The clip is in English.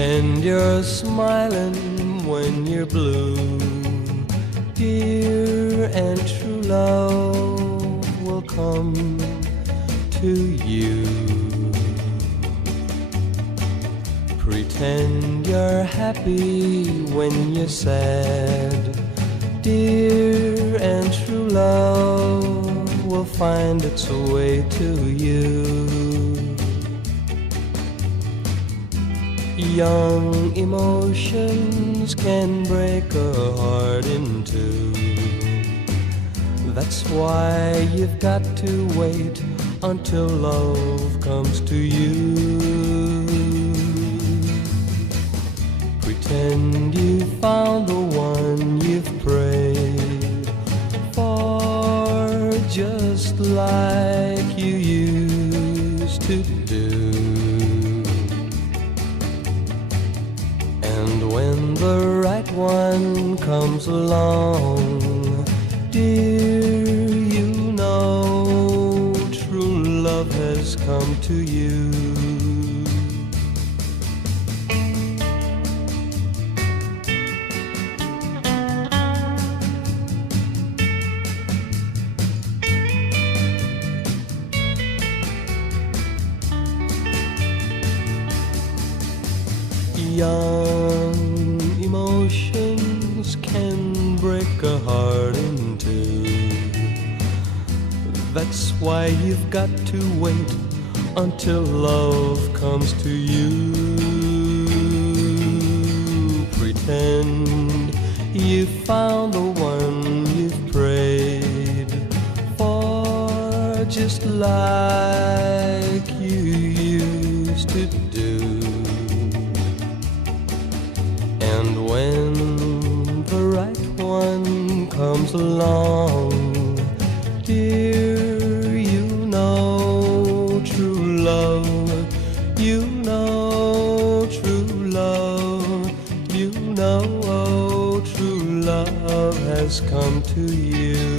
Pretend you're smiling when you're blue. Dear and true love will come to you. Pretend you're happy when you're sad. Dear and true love will find its way to you. Young emotions can break a heart in two. That's why you've got to wait until love comes to you. Pretend you found the one you've prayed for, just like you used to do. And when the right one comes along, dear, you know true love has come to you. Young emotions can break a heart in two. That's why you've got to wait until love comes to you. Pretend you found the one you've prayed for, just like you used to do. And when the right one comes along, dear, you know true love, you know true love, you know true love has come to you.